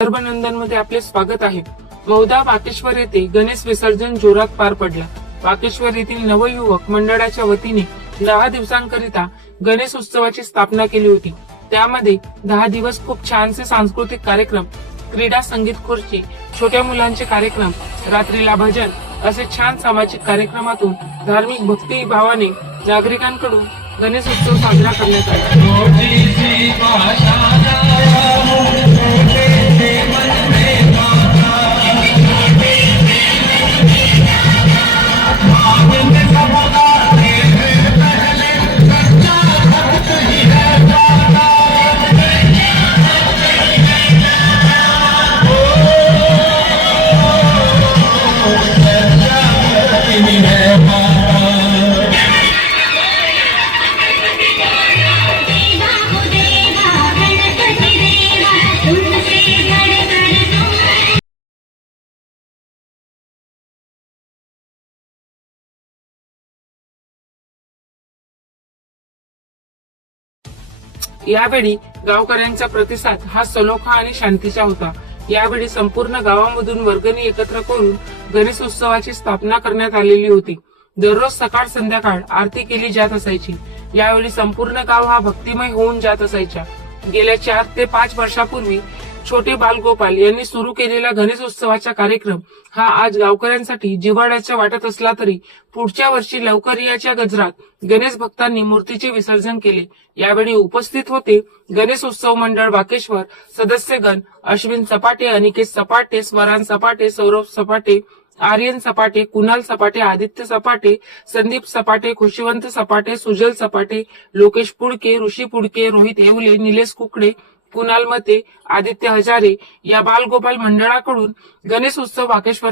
गर्भनंदनमध्ये आपले स्वागत आहे. मौदा वाकेश्वर येथे गणेश विसर्जन जोरात पार पडला. वाकेश्वर येथील नवयुवक मंडळाच्या वतीने दहा दिवसांकरिता गणेश उत्सवाची स्थापना केली होती. त्यामध्ये दहा दिवस खूप छानसे सांस्कृतिक कार्यक्रम क्रीडा संगीत खुर्ची छोट्या मुलांचे कार्यक्रम रात्रीला भजन असे छान सामाजिक कार्यक्रमातून धार्मिक भक्ती भावाने नागरिकांकडून गणेश उत्सव साजरा करण्यात आला. यावेळी गावकऱ्यांचा प्रतिसाद हा सलोखा आणि शांतीचा होता. यावेळी संपूर्ण गावामधून वर्गणी एकत्र करून गणेश उत्सवाची स्थापना करण्यात आलेली होती. दररोज सकाळ संध्याकाळ आरती केली जात असायची. यावेळी संपूर्ण गाव हा भक्तिमय होऊन जात असायचा. गेल्या चार ते पाच वर्षापूर्वी छोटे बालगोपाल यांनी सुरू केलेला गणेश उत्सवाचा कार्यक्रम हा आज गावकऱ्यांसाठी जिव्हाळ्याचा वाटत असला तरी पुढच्या वर्षी लवकर याच्या गजरात गणेश भक्तांनी मूर्तीचे विसर्जन केले. यावेळी उपस्थित होते गणेश उत्सव मंडळ बाकेश्वर सदस्यगण अश्विन सपाटे अनिकेत सपाटे स्वरान सपाटे सौरभ सपाटे आर्यन सपाटे कुणाल सपाटे आदित्य सपाटे संदीप सपाटे खुशिवंत सपाटे सुजल सपाटे लोकेश पुडके ऋषी पुडके रोहित येवले निलेश कुकडे कुणाल मते आदित्य हजारे या बालगोपाल मंडळाकडून गणेश उत्सव वाकेश्वर